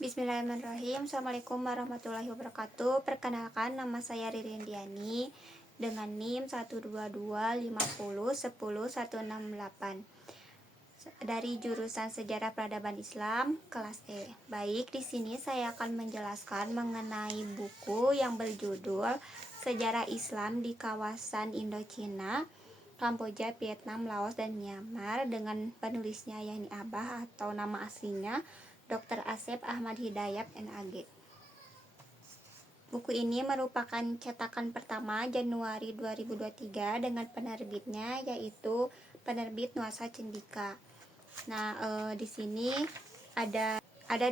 Bismillahirrahmanirrahim. Assalamualaikum warahmatullahi wabarakatuh. Perkenalkan, nama saya Ririn Diani dengan NIM 12250100168 dari jurusan Sejarah Peradaban Islam kelas E. Baik, di sini saya akan menjelaskan mengenai buku yang berjudul Sejarah Islam di Kawasan Indochina, Kamboja, Vietnam, Laos, dan Myanmar dengan penulisnya yakni Abah atau nama aslinya Dr. Asep Ahmad Hidayat MAG. Buku ini merupakan cetakan pertama Januari 2023 dengan penerbitnya yaitu penerbit Nuasa Cendika. Nah, di sini ada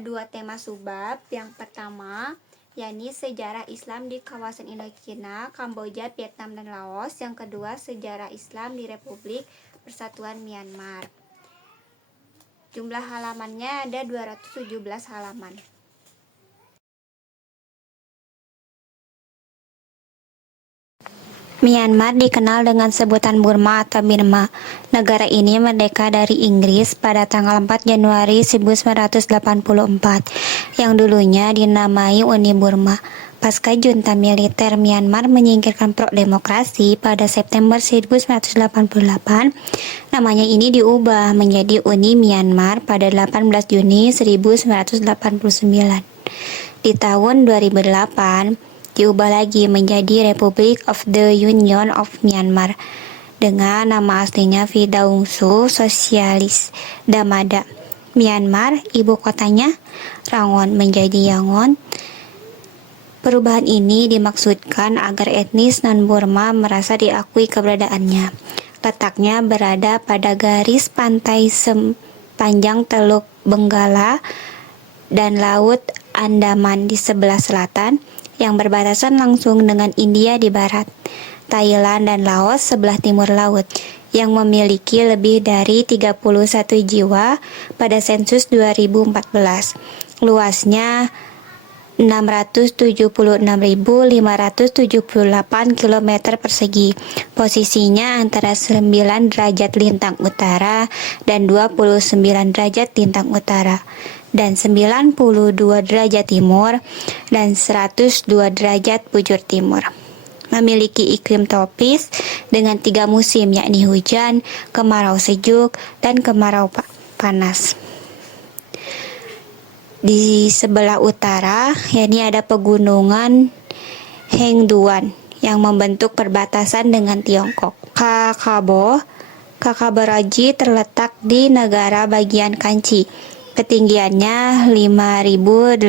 dua tema subbab. Yang pertama yakni sejarah Islam di kawasan Indochina, Kamboja, Vietnam, dan Laos. Yang kedua sejarah Islam di Republik Persatuan Myanmar. Jumlah halamannya ada 217 halaman. Myanmar dikenal dengan sebutan Burma atau Birma. Negara ini merdeka dari Inggris pada tanggal 4 Januari 1984, yang dulunya dinamai Uni Burma. Pasca junta militer Myanmar menyingkirkan pro-demokrasi pada September 1988, namanya ini diubah menjadi Uni Myanmar pada 18 Juni 1989. Di tahun 2008, diubah lagi menjadi Republic of the Union of Myanmar dengan nama aslinya Fidaungsu Sosialis Damada. Myanmar, ibu kotanya Rangon menjadi Yangon. Perubahan ini dimaksudkan agar etnis non-Burma merasa diakui keberadaannya. Letaknya berada pada garis pantai sepanjang Teluk Benggala dan Laut Andaman di sebelah selatan, yang berbatasan langsung dengan India di barat, Thailand dan Laos sebelah timur laut, yang memiliki lebih dari 31 jiwa pada sensus 2014. Luasnya 676.578 km persegi. Posisinya antara 9 derajat lintang utara dan 29 derajat lintang utara, dan 92 derajat timur dan 102 derajat bujur timur. Memiliki iklim tropis dengan 3 musim, yakni hujan, kemarau sejuk, dan kemarau panas. Di sebelah utara, yakni ada pegunungan Hengduan yang membentuk perbatasan dengan Tiongkok. Kakabaraji terletak di negara bagian Kanchi. Ketinggiannya 5.881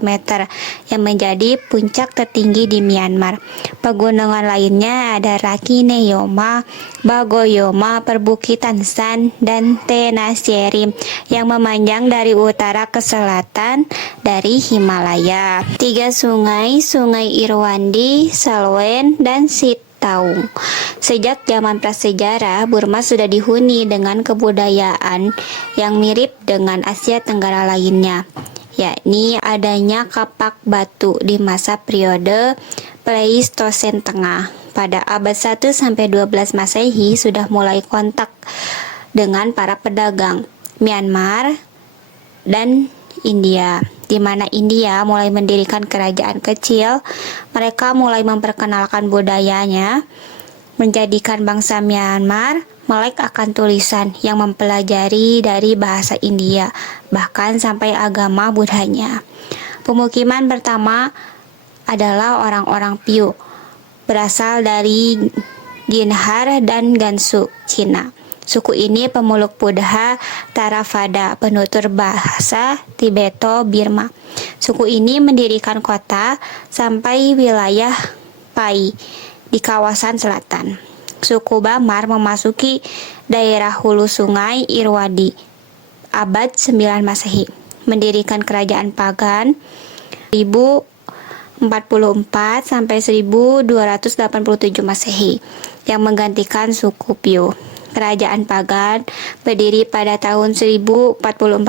meter, yang menjadi puncak tertinggi di Myanmar. Pegunungan lainnya ada Rakineyoma, Bagoyoma, Perbukitan San, dan Tenasserim yang memanjang dari utara ke selatan dari Himalaya. 3 sungai, Sungai Irwandi, Salwen, dan Sitaung. Sejak zaman prasejarah, Burma sudah dihuni dengan kebudayaan yang mirip dengan Asia Tenggara lainnya, yakni adanya kapak batu di masa periode Pleistosen Tengah. Pada abad 1 sampai 12 Masehi sudah mulai kontak dengan para pedagang Myanmar dan India, di mana India mulai mendirikan kerajaan kecil. Mereka mulai memperkenalkan budayanya, menjadikan bangsa Myanmar melek akan tulisan yang mempelajari dari bahasa India, bahkan sampai agama Buddhanya. Pemukiman pertama adalah orang-orang Piu, berasal dari Ginhar dan Gansu, Cina. Suku ini pemeluk Buddha Theravada, penutur bahasa Tibeto-Birma. Suku ini mendirikan kota sampai wilayah Pai di kawasan selatan. Suku Bamar memasuki daerah hulu sungai Irwadi abad 9 Masehi, mendirikan kerajaan Pagan 1044 sampai 1287 Masehi yang menggantikan suku Piu. Kerajaan Pagan berdiri pada tahun 1044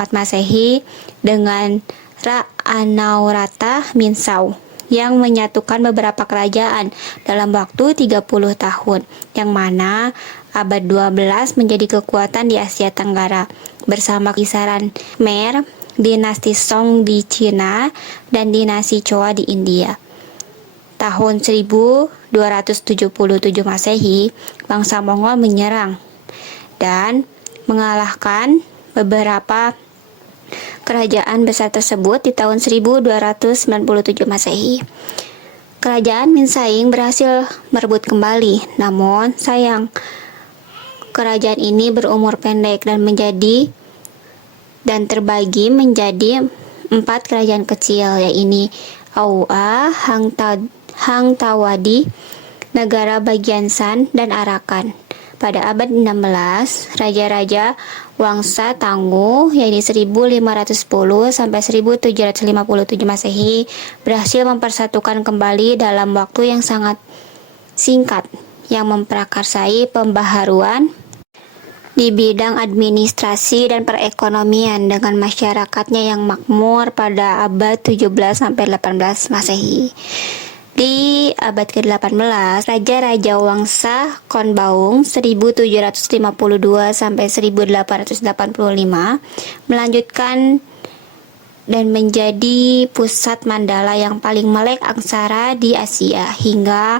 Masehi dengan Ra'anaurata Minsau yang menyatukan beberapa kerajaan dalam waktu 30 tahun, yang mana abad 12 menjadi kekuatan di Asia Tenggara bersama Kisaran Mer, dinasti Song di Cina, dan dinasti Choa di India. Tahun 1277 Masehi, bangsa Mongol menyerang dan mengalahkan beberapa kerajaan besar tersebut di tahun 1297 Masehi. Kerajaan Minsaing berhasil merebut kembali, namun sayang, kerajaan ini berumur pendek dan terbagi menjadi 4 kerajaan kecil, yaitu Aua, Hang Tawadi, negara bagian Shan, dan Arakan. Pada abad 16, Raja-Raja Wangsa Tanggu, yaitu 1510 sampai 1757 Masehi, berhasil mempersatukan kembali dalam waktu yang sangat singkat, yang memprakarsai pembaharuan di bidang administrasi dan perekonomian dengan masyarakatnya yang makmur pada abad 17 sampai 18 Masehi. Di abad ke-18, Raja-Raja Wangsa Konbaung 1752 sampai 1885 melanjutkan dan menjadi pusat Mandala yang paling melek aksara di Asia, hingga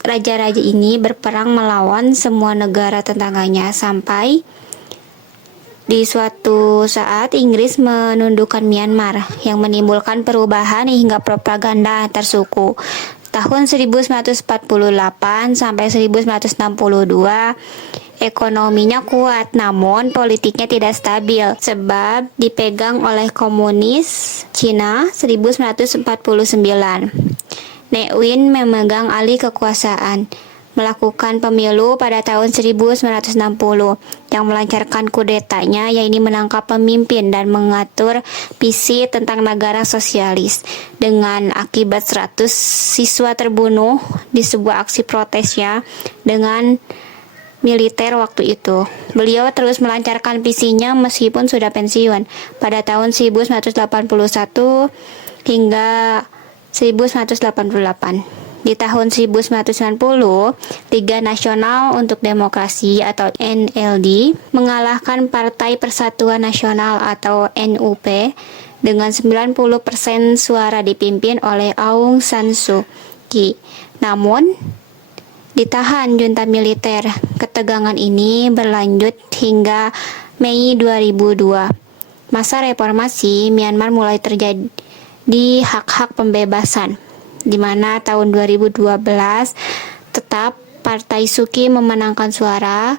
raja-raja ini berperang melawan semua negara tetangganya sampai di suatu saat Inggris menundukkan Myanmar, yang menimbulkan perubahan hingga propaganda antar suku. Tahun 1948 sampai 1962 ekonominya kuat, namun politiknya tidak stabil sebab dipegang oleh komunis Cina 1949. Ne Win memegang alih kekuasaan, melakukan pemilu pada tahun 1960 yang melancarkan kudetanya, yaitu menangkap pemimpin dan mengatur visi tentang negara sosialis. Dengan akibat 100 siswa terbunuh di sebuah aksi protesnya dengan militer waktu itu. Beliau terus melancarkan visinya meskipun sudah pensiun pada tahun 1981 hingga 1988. Di tahun 1990, Liga Nasional untuk Demokrasi atau NLD mengalahkan Partai Persatuan Nasional atau NUP dengan 90% suara dipimpin oleh Aung San Suu Kyi. Namun, ditahan junta militer. Ketegangan ini berlanjut hingga Mei 2002. Masa reformasi Myanmar mulai terjadi hak-hak pembebasan, di mana tahun 2012 tetap Partai Suu Kyi memenangkan suara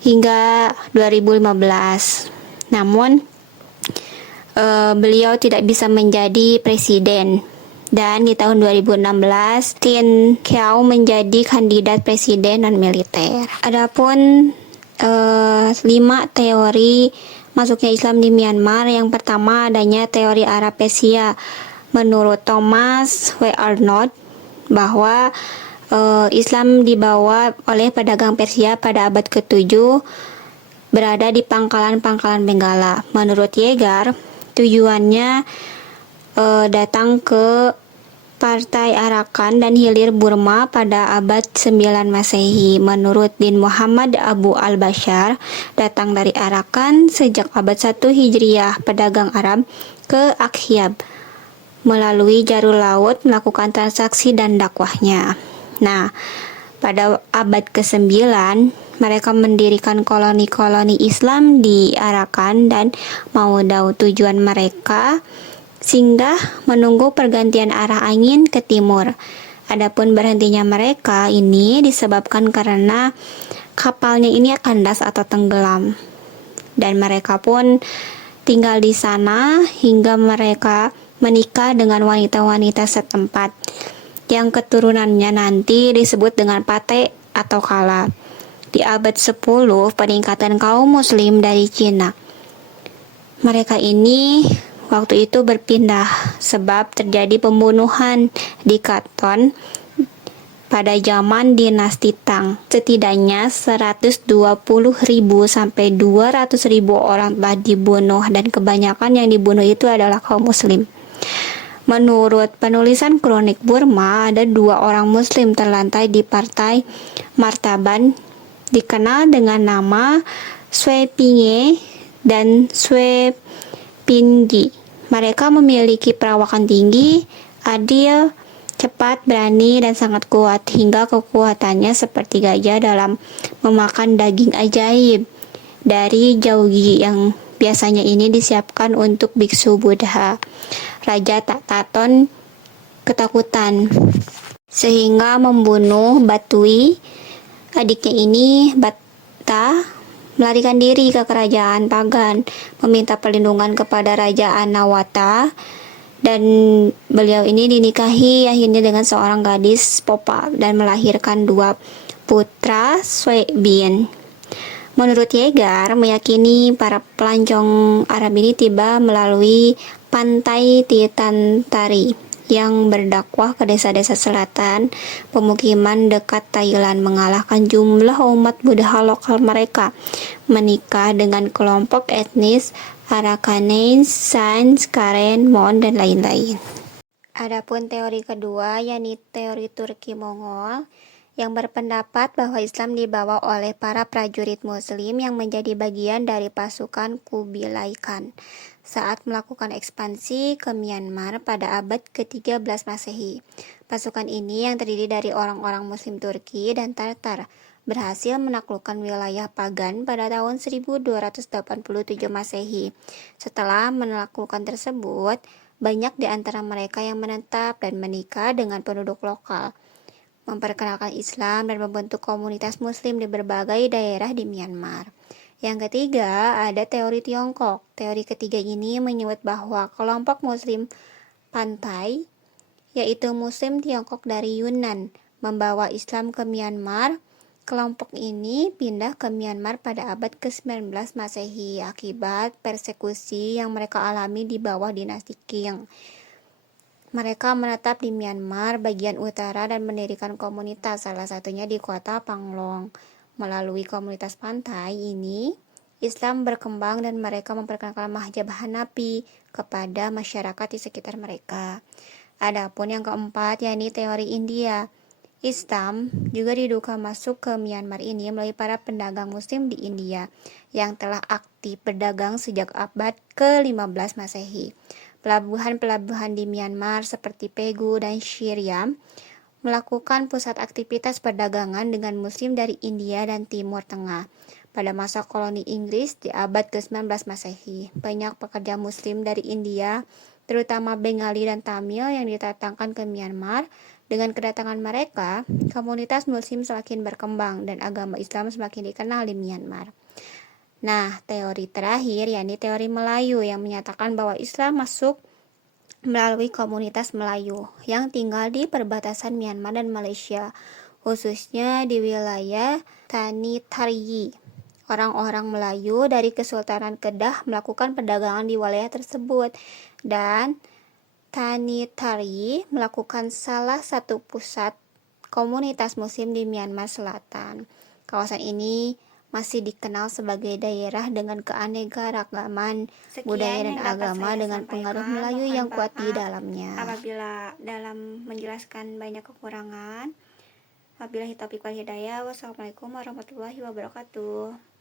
hingga 2015. Namun beliau tidak bisa menjadi presiden, dan di tahun 2016 Tin Kyaw menjadi kandidat presiden non militer. Adapun 5 teori masuknya Islam di Myanmar. Yang pertama, adanya teori Arab Persia. Menurut Thomas W. Arnold, bahwa Islam dibawa oleh pedagang Persia pada abad ke-7 berada di pangkalan-pangkalan Benggala. Menurut Yeager, tujuannya datang ke Partai Arakan dan hilir Burma pada abad 9 Masehi. Menurut Din Muhammad Abu al-Bashar, datang dari Arakan sejak abad 1 Hijriah. Pedagang Arab ke Akhyab melalui jalur laut melakukan transaksi dan dakwahnya. Nah, pada abad ke-9 mereka mendirikan koloni-koloni Islam di Arakan dan Maudau. Tujuan mereka singgah menunggu pergantian arah angin ke timur. Adapun berhentinya mereka ini disebabkan karena kapalnya ini kandas atau tenggelam, dan mereka pun tinggal di sana hingga mereka menikah dengan wanita-wanita setempat yang keturunannya nanti disebut dengan Pate atau Kala. Di abad 10 peningkatan kaum muslim dari Cina. Mereka ini waktu itu berpindah sebab terjadi pembunuhan di Kanton pada zaman dinasti Tang. Setidaknya 120.000 sampai 200.000 orang telah dibunuh, dan kebanyakan yang dibunuh itu adalah kaum muslim. Menurut penulisan kronik Burma, ada 2 orang muslim terlantai di Partai Martaban, dikenal dengan nama Swe Pinge dan Sue Pinggi. Mereka memiliki perawakan tinggi, adil, cepat, berani, dan sangat kuat, hingga kekuatannya seperti gajah dalam memakan daging ajaib dari jaugi yang biasanya ini disiapkan untuk biksu Buddha. Raja Taton ketakutan sehingga membunuh Batui, adiknya ini. Bata melarikan diri ke kerajaan pagan, meminta perlindungan kepada Raja Anawata, dan beliau ini dinikahi akhirnya dengan seorang gadis Popa dan melahirkan 2 putra Swebien. Menurut Yeager, meyakini para pelancong Arab ini tiba melalui pantai Titantari yang berdakwah ke desa-desa selatan pemukiman dekat Thailand, mengalahkan jumlah umat Buddha lokal mereka, menikah dengan kelompok etnis Arakanese, San, Karen, Mon, dan lain-lain. Adapun teori kedua, yakni teori Turki-Mongol, yang berpendapat bahwa Islam dibawa oleh para prajurit Muslim yang menjadi bagian dari pasukan Kubilai Khan saat melakukan ekspansi ke Myanmar pada abad ke-13 Masehi. Pasukan ini yang terdiri dari orang-orang Muslim Turki dan Tatar berhasil menaklukkan wilayah Pagan pada tahun 1287 Masehi. Setelah menaklukkan tersebut, banyak di antara mereka yang menetap dan menikah dengan penduduk lokal, memperkenalkan Islam dan membentuk komunitas Muslim di berbagai daerah di Myanmar. Yang ketiga, ada teori Tiongkok. Teori ketiga ini menyebut bahwa kelompok Muslim pantai, yaitu Muslim Tiongkok dari Yunan, membawa Islam ke Myanmar. Kelompok ini pindah ke Myanmar pada abad ke-19 Masehi akibat persekusi yang mereka alami di bawah dinasti Qing. Mereka menetap di Myanmar bagian utara dan mendirikan komunitas, salah satunya di kota Panglong. Melalui komunitas pantai ini, Islam berkembang dan mereka memperkenalkan mazhab Hanafi kepada masyarakat di sekitar mereka. Adapun yang keempat, yakni teori India. Islam juga diduga masuk ke Myanmar ini melalui para pedagang Muslim di India yang telah aktif berdagang sejak abad ke-15 Masehi. Pelabuhan-pelabuhan di Myanmar seperti Pegu dan Shiriam melakukan pusat aktivitas perdagangan dengan Muslim dari India dan Timur Tengah. Pada masa koloni Inggris di abad ke-19 Masehi, banyak pekerja Muslim dari India, terutama Bengali dan Tamil yang didatangkan ke Myanmar. Dengan kedatangan mereka, komunitas Muslim semakin berkembang dan agama Islam semakin dikenal di Myanmar. Nah, teori terakhir yakni teori Melayu yang menyatakan bahwa Islam masuk melalui komunitas Melayu yang tinggal di perbatasan Myanmar dan Malaysia, khususnya di wilayah Tanitariyi. Orang-orang Melayu dari Kesultanan Kedah melakukan perdagangan di wilayah tersebut, dan Tanitariyi melakukan salah satu pusat komunitas Muslim di Myanmar Selatan. Kawasan ini masih dikenal sebagai daerah dengan keanekaragaman budaya dan agama dengan pengaruh Melayu yang kuat di dalamnya. Apabila dalam menjelaskan banyak kekurangan, wabillahi taufiq wal hidayah. Wassalamualaikum warahmatullahi wabarakatuh.